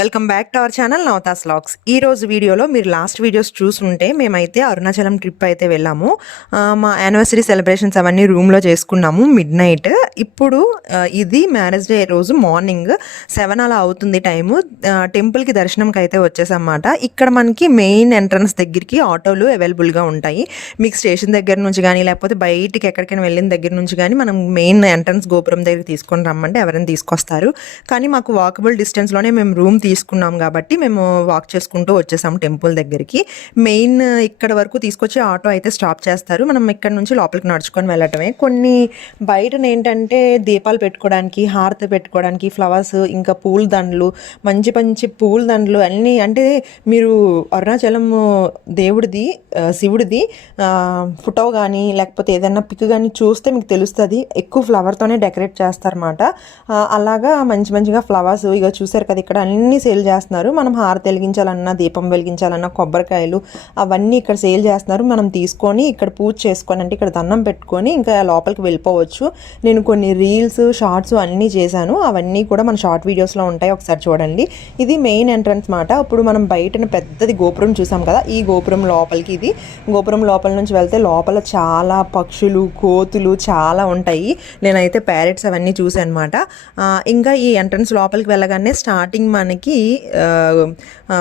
Welcome back to our channel Navatha's vlogs. ఈ రోజు వీడియోలో మీరు లాస్ట్ వీడియోస్ చూసుంటే మేమైతే అరుణాచలం ట్రిప్ అయితే వెళ్ళాము. మా యానివర్సరీ సెలబ్రేషన్స్ అవన్నీ రూమ్లో చేసుకున్నాము మిడ్ నైట్. ఇప్పుడు ఇది మ్యారేజ్ డే రోజు మార్నింగ్ 7 అలా అవుతుంది టైము. టెంపుల్కి దర్శనంకి అయితే వచ్చేసన్నమాట. ఇక్కడ మనకి మెయిన్ ఎంట్రన్స్ దగ్గరికి ఆటోలు అవైలబుల్గా ఉంటాయి. మీకు స్టేషన్ దగ్గర నుంచి కానీ లేకపోతే బయటికి ఎక్కడికైనా వెళ్ళిన దగ్గర నుంచి కానీ మనం మెయిన్ ఎంట్రన్స్ గోపురం దగ్గరికి తీసుకొని రమ్మంటే ఎవరైనా తీసుకొస్తారు. కానీ మాకు వాకబుల్ డిస్టెన్స్లోనే మేము రూమ్ తీసుకున్నాం కాబట్టి మేము వాక్ చేసుకుంటూ వచ్చేసాము టెంపుల్ దగ్గరికి. మెయిన్ ఇక్కడ వరకు తీసుకొచ్చి ఆటో అయితే స్టాప్ చేస్తారు. మనం ఇక్కడ నుంచి లోపలికి నడుచుకొని వెళ్ళటమే. కొన్ని బయట ఏంటంటే దీపాలు పెట్టుకోవడానికి, హారతి పెట్టుకోవడానికి ఫ్లవర్స్, ఇంకా పూల దండలు, మంచి మంచి పూల దండలు అన్నీ. అంటే మీరు అరుణాచలం దేవుడిది, శివుడిది ఫోటో కానీ లేకపోతే ఏదైనా పిక్ కానీ చూస్తే మీకు తెలుస్తుంది. ఎక్కువ ఫ్లవర్తోనే డెకరేట్ చేస్తారన్నమాట. అలాగా మంచి మంచిగా ఫ్లవర్స్ ఇక చూసారు కదా, ఇక్కడ అన్నీ సేల్ చేస్తున్నారు. మనం హారతి వెలిగించాలన్నా, దీపం వెలిగించాలన్నా, కొబ్బరికాయలు అవన్నీ ఇక్కడ సేల్ చేస్తున్నారు. మనం తీసుకొని ఇక్కడ పూజ చేసుకొని, అంటే ఇక్కడ దండం పెట్టుకొని ఇంకా లోపలికి వెళ్ళిపోవచ్చు. నేను కొన్ని రీల్స్, షార్ట్స్ అన్నీ చేశాను. అవన్నీ కూడా మన షార్ట్ వీడియోస్లో ఉంటాయి, ఒకసారి చూడండి. ఇది మెయిన్ ఎంట్రన్స్ మాట. ఇప్పుడు మనం బయటన పెద్దది గోపురం చూసాం కదా, ఈ గోపురం లోపలికి, ఇది గోపురం లోపల నుంచి వెళ్తే లోపల చాలా పక్షులు, కోతులు చాలా ఉంటాయి. నేనైతే ప్యారెట్స్ అవన్నీ చూసాను అనమాట. ఇంకా ఈ ఎంట్రన్స్ లోపలికి వెళ్ళగానే స్టార్టింగ్ మనకి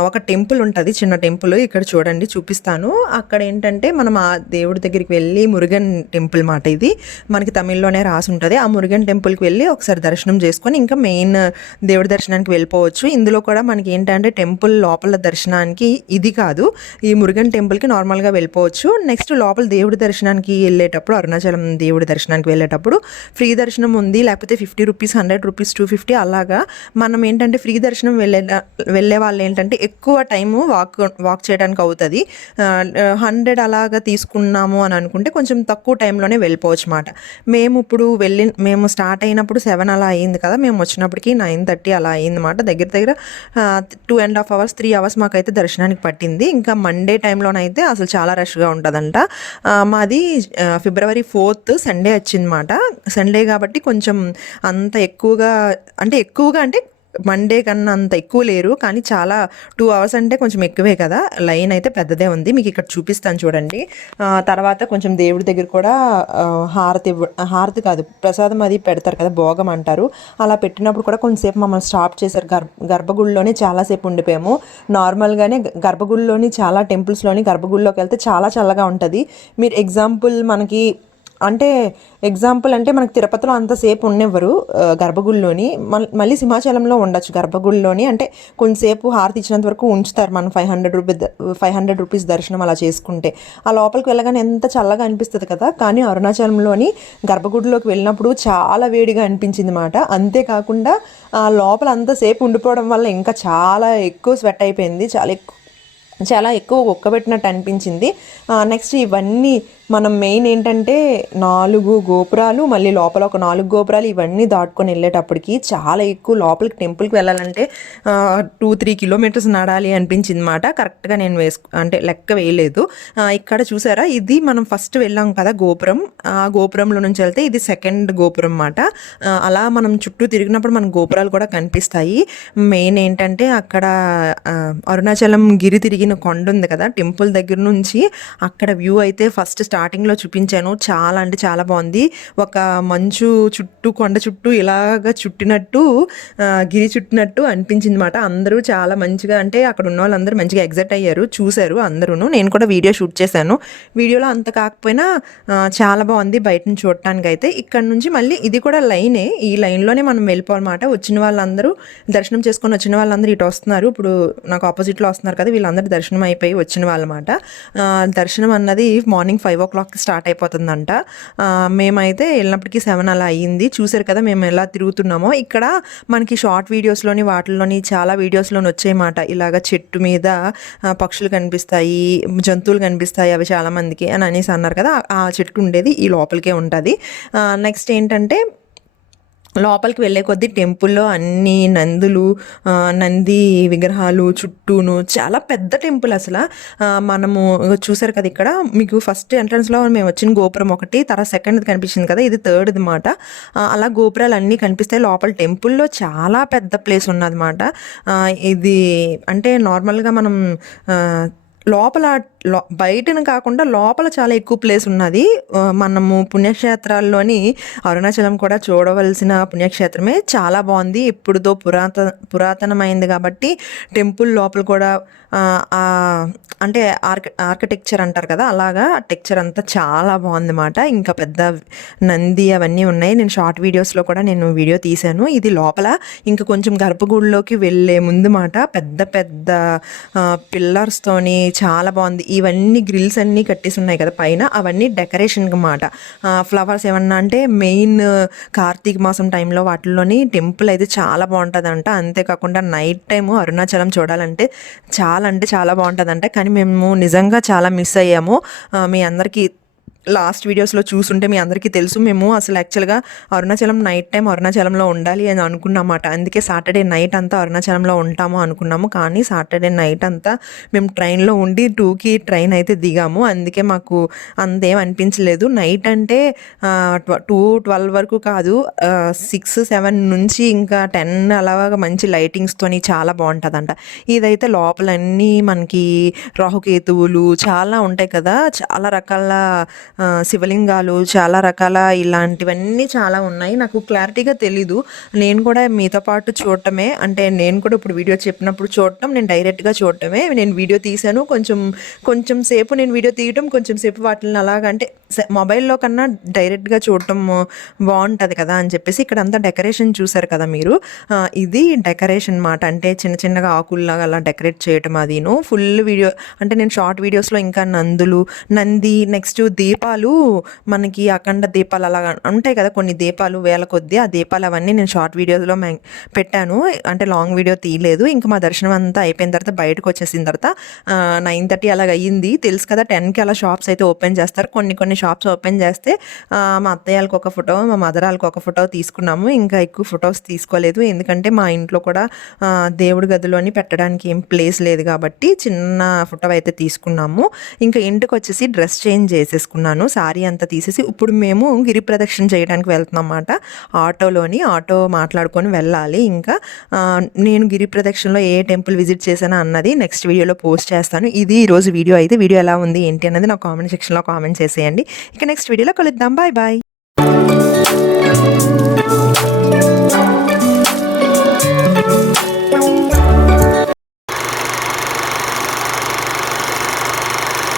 ఒక టెంపుల్ ఉంటుంది, చిన్న టెంపుల్. ఇక్కడ చూడండి, చూపిస్తాను. అక్కడ ఏంటంటే మనం ఆ దేవుడి దగ్గరికి వెళ్ళి, మురుగన్ టెంపుల్ మాట ఇది, మనకి తమిళ్లోనే రాసి ఉంటుంది. ఆ మురుగన్ టెంపుల్కి వెళ్ళి ఒకసారి దర్శనం చేసుకొని ఇంకా మెయిన్ దేవుడి దర్శనానికి వెళ్ళిపోవచ్చు. ఇందులో కూడా మనకి ఏంటంటే టెంపుల్ లోపల దర్శనానికి ఇది కాదు, ఈ మురుగన్ టెంపుల్కి నార్మల్గా వెళ్ళిపోవచ్చు. నెక్స్ట్ లోపల దేవుడి దర్శనానికి వెళ్ళేటప్పుడు, అరుణాచలం దేవుడి దర్శనానికి వెళ్ళేటప్పుడు ఫ్రీ దర్శనం ఉంది, లేకపోతే 50 రూపీస్, 100 రూపీస్, 250 అలాగా. మనం ఏంటంటే ఫ్రీ దర్శనం వెళ్ళే వాళ్ళు ఏంటంటే ఎక్కువ టైము వాక్ చేయడానికి అవుతుంది. 100 అలాగా తీసుకున్నాము అని అనుకుంటే కొంచెం తక్కువ టైంలోనే వెళ్ళిపోవచ్చు అన్నమాట. మేము స్టార్ట్ అయినప్పుడు 7 అలా అయింది కదా, మేము వచ్చినప్పటికి 9:30 అలా అయిందన్నమాట. దగ్గర 2.5 అవర్స్, 3 అవర్స్ మాకైతే దర్శనానికి పట్టింది. ఇంకా మండే టైంలోనైతే అసలు చాలా రష్గా ఉంటుందంట. మాది February 4th సండే వచ్చిందన్నమాట. సండే కాబట్టి కొంచెం అంత ఎక్కువగా అంటే మండే కన్నా అంత ఎక్కువ లేరు, కానీ చాలా 2 అవర్స్ అంటే కొంచెం ఎక్కువే కదా. లైన్ అయితే పెద్దదే ఉంది, మీకు ఇక్కడ చూపిస్తాను చూడండి. తర్వాత కొంచెం దేవుడి దగ్గర కూడా హారతి కాదు, ప్రసాదం అది పెడతారు కదా, భోగం అంటారు. అలా పెట్టినప్పుడు కూడా కొంచెంసేపు మమ్మల్ని స్టాప్ చేశారు. గర్భగుడిలోనే చాలాసేపు ఉండిపోయాము. నార్మల్గానే గర్భగుడిలోని చాలా టెంపుల్స్లోని గర్భగుడిలోకి వెళ్తే చాలా చల్లగా ఉంటుంది. మీరు ఎగ్జాంపుల్ అంటే మనకి తిరుపతిలో అంతసేపు ఉండేవారు గర్భగుడిలోని. మళ్ళీ సింహాచలంలో ఉండొచ్చు గర్భగుడిలోని, అంటే కొంతసేపు హారతి ఇచ్చినంత వరకు ఉంచుతారు. మనం 500 రూపీస్ దర్శనం అలా చేసుకుంటే ఆ లోపలికి వెళ్ళగానే ఎంత చల్లగా అనిపిస్తుంది కదా. కానీ అరుణాచలంలోని గర్భగుడిలోకి వెళ్ళినప్పుడు చాలా వేడిగా అనిపించింది మాట. అంతేకాకుండా ఆ లోపల అంతసేపు ఉండిపోవడం వల్ల ఇంకా చాలా ఎక్కువ స్వెట్ అయిపోయింది, చాలా ఎక్కువ ఒక్కబెట్టినట్టు అనిపించింది. నెక్స్ట్ ఇవన్నీ మనం మెయిన్ ఏంటంటే 4 గోపురాలు, మళ్ళీ లోపల ఒక 4 గోపురాలు, ఇవన్నీ దాటుకొని వెళ్ళేటప్పటికి చాలా ఎక్కువ. లోపలికి టెంపుల్కి వెళ్ళాలంటే 2-3 కిలోమీటర్స్ నడాలి అనిపించింది మాట. కరెక్ట్గా నేను లెక్క వేయలేదు. ఇక్కడ చూసారా, ఇది మనం ఫస్ట్ వెళ్ళాం కదా గోపురం, ఆ గోపురంలో నుంచి వెళ్తే ఇది సెకండ్ గోపురం మాట. అలా మనం చుట్టూ తిరిగినప్పుడు మన గోపురాలు కూడా కనిపిస్తాయి. మెయిన్ ఏంటంటే అక్కడ అరుణాచలం గిరి తిరిగిన కొండ ఉంది కదా టెంపుల్ దగ్గర నుంచి, అక్కడ వ్యూ అయితే ఫస్ట్ స్టార్టింగ్లో చూపించాను. చాలా అంటే చాలా బాగుంది. ఒక మంచు చుట్టూ, కొండ చుట్టూ ఇలాగ చుట్టినట్టు, గిరి చుట్టినట్టు అనిపించింది అనమాట. అందరూ చాలా మంచిగా, అంటే అక్కడ ఉన్న వాళ్ళందరూ మంచిగా ఎగ్జైట్ అయ్యారు, చూశారు అందరూ. నేను కూడా వీడియో షూట్ చేశాను. వీడియోలో అంత కాకపోయినా చాలా బాగుంది బయట నుంచి చూడటానికి అయితే. ఇక్కడ నుంచి మళ్ళీ ఇది కూడా లైనే, ఈ లైన్లోనే మనం వెళ్ళిపోవాలన్నమాట. వచ్చిన వాళ్ళందరూ దర్శనం చేసుకొని వచ్చిన వాళ్ళందరూ ఇటు వస్తున్నారు. ఇప్పుడు నాకు ఆపోజిట్లో వస్తున్నారు కదా, వీళ్ళందరూ దర్శనం అయిపోయి వచ్చిన వాళ్ళమాట. దర్శనం అన్నది మార్నింగ్ 5 o'clock స్టార్ట్ అయిపోతుందంట. మేమైతే వెళ్ళినప్పటికీ 7 అలా అయ్యింది. చూసారు కదా మేము ఎలా తిరుగుతున్నామో. ఇక్కడ మనకి షార్ట్ వీడియోస్లోని వాటిల్లోని చాలా వీడియోస్లోని వచ్చేయమాట, ఇలాగ చెట్టు మీద పక్షులు కనిపిస్తాయి, జంతువులు కనిపిస్తాయి, అవి చాలామందికి అని అనేసి అన్నారు కదా. ఆ చెట్టు ఉండేది ఈ లోపలికే ఉంటుంది. నెక్స్ట్ ఏంటంటే లోపలికి వెళ్ళే కొద్దీ టెంపుల్‌లో అన్ని నందులు, నంది విగ్రహాలు చుట్టూను చాలా పెద్ద టెంపుల్ అసల. మనము చూసారు కదా ఇక్కడ మీకు ఫస్ట్ ఎంట్రన్స్‌లో మేమొచ్చిన గోపురం ఒకటి, తర్వాత సెకండ్‌ది కనిపించింది కదా! ఇది థర్డ్‌ది మాట. అలా గోపురాలన్నీ కనిపిస్తాయి. లోపల టెంపుల్‌లో చాలా పెద్ద ప్లేస్ ఉన్నదమాట. ఇది అంటే నార్మల్‌గా మనం ఆహ్, లోపల బయటన కాకుండా లోపల చాలా ఎక్కువ ప్లేస్ ఉన్నది. మనము పుణ్యక్షేత్రాల్లోని అరుణాచలం కూడా చూడవలసిన పుణ్యక్షేత్రమే. చాలా బాగుంది. ఎప్పుడుదో పురాతనమైంది కాబట్టి టెంపుల్ లోపల కూడా అంటే ఆర్కిటెక్చర్ అంటారు కదా, అలాగా టెక్చర్ అంతా చాలా బాగుందన్నమాట. ఇంకా పెద్ద నంది అవన్నీ ఉన్నాయి. నేను షార్ట్ వీడియోస్లో కూడా నేను వీడియో తీశాను. ఇది లోపల ఇంకా కొంచెం గర్భగుడిలోకి వెళ్ళే ముందు మాట పెద్ద పెద్ద పిల్లర్స్తోని చాలా బాగుంది. ఇవన్నీ గ్రిల్స్ అన్నీ కట్టేసి ఉన్నాయి కదా పైన, అవన్నీ డెకరేషన్ మాట. ఫ్లవర్స్ ఏమన్నా అంటే మెయిన్ కార్తీక మాసం టైంలో వాటిల్లోని టెంపుల్ అయితే చాలా బాగుంటుందంట. అంతేకాకుండా నైట్ టైము అరుణాచలం చూడాలంటే చాలా బాగుంటుందంట. కానీ మేము నిజంగా చాలా మిస్ అయ్యాము. మీ అందరికీ లాస్ట్ వీడియోస్లో చూసుంటే మీ అందరికీ తెలుసు, మేము అసలు యాక్చువల్గా అరుణాచలం నైట్ టైం అరుణాచలంలో ఉండాలి అని అనుకున్నమాట. అందుకే సాటర్డే నైట్ అంతా అరుణాచలంలో ఉంటాము అనుకున్నాము. కానీ సాటర్డే నైట్ అంతా మేము ట్రైన్లో ఉండి 2కి ట్రైన్ అయితే దిగాము. అందుకే మాకు అంతేం అనిపించలేదు. నైట్ అంటే 2-12 వరకు కాదు, 6-7 నుంచి ఇంకా 10 అలాగా మంచి లైటింగ్స్తోని చాలా బాగుంటుందంట. ఇదైతే లోపలన్నీ మనకి రాహుకేతువులు చాలా ఉంటాయి కదా, చాలా రకాల శివలింగాలు, చాలా రకాల ఇలాంటివన్నీ చాలా ఉన్నాయి. నాకు క్లారిటీగా తెలీదు. నేను కూడా మీతో పాటు చూడటమే, అంటే నేను కూడా ఇప్పుడు వీడియో చెప్పినప్పుడు చూడటం, నేను డైరెక్ట్గా చూడటమే. నేను వీడియో తీశాను, కొంచెం సేపు నేను వీడియో తీయటం, కొంచెం సేపు వాటిని అలాగంటే మొబైల్లో కన్నా డైరెక్ట్గా చూడటం బాగుంటుంది కదా అని చెప్పేసి ఇక్కడ అంతా డెకరేషన్ చూసారు కదా మీరు. ఇది డెకరేషన్ మాట, అంటే చిన్న చిన్నగా ఆకుల్లాగా అలా డెకరేట్ చేయటం. అదిను ఫుల్ వీడియో అంటే నేను షార్ట్ వీడియోస్లో ఇంకా నంది నెక్స్ట్ దీపాలు, మనకి అఖండ దీపాలు అలాగా ఉంటాయి కదా, కొన్ని దీపాలు వేల కొద్దీ, ఆ దీపాలు అవన్నీ నేను షార్ట్ వీడియోస్లో పెట్టాను. అంటే లాంగ్ వీడియో తీయలేదు. ఇంకా మా దర్శనం అంతా అయిపోయిన తర్వాత బయటకు వచ్చేసిన తర్వాత 9:30 అలాగ అయ్యింది. తెలుసు కదా 10కి అలా షాప్స్ అయితే ఓపెన్ చేస్తారు. కొన్ని షాప్స్ ఓపెన్ చేస్తే మా అత్తయ్యలకు ఒక ఫోటో, మా మదరాలకు ఒక ఫోటో తీసుకున్నాము. ఇంకా ఎక్కువ ఫొటోస్ తీసుకోలేదు, ఎందుకంటే మా ఇంట్లో కూడా దేవుడి గదిలోని పెట్టడానికి ఏం ప్లేస్ లేదు కాబట్టి చిన్న ఫోటో అయితే తీసుకున్నాము. ఇంకా ఇంటికి వచ్చేసి డ్రెస్ చేంజ్ చేసేసుకున్నాను, సారీ అంతా తీసేసి. ఇప్పుడు మేము గిరి ప్రదక్షిణ చేయడానికి వెళ్తున్నాం అన్నమాట. ఆటో మాట్లాడుకొని వెళ్ళాలి. ఇంకా నేను గిరి ప్రదక్షిణలో ఏ టెంపుల్ విజిట్ చేశానో అన్నది నెక్స్ట్ వీడియోలో పోస్ట్ చేస్తాను. ఇది ఈరోజు వీడియో అయితే. వీడియో ఎలా ఉంది ఏంటి అన్నది నా కామెంట్ సెక్షన్లో కామెంట్ చేసేయండి. ఇక నెక్స్ట్ వీడియోలో కలుద్దాం. Bye bye.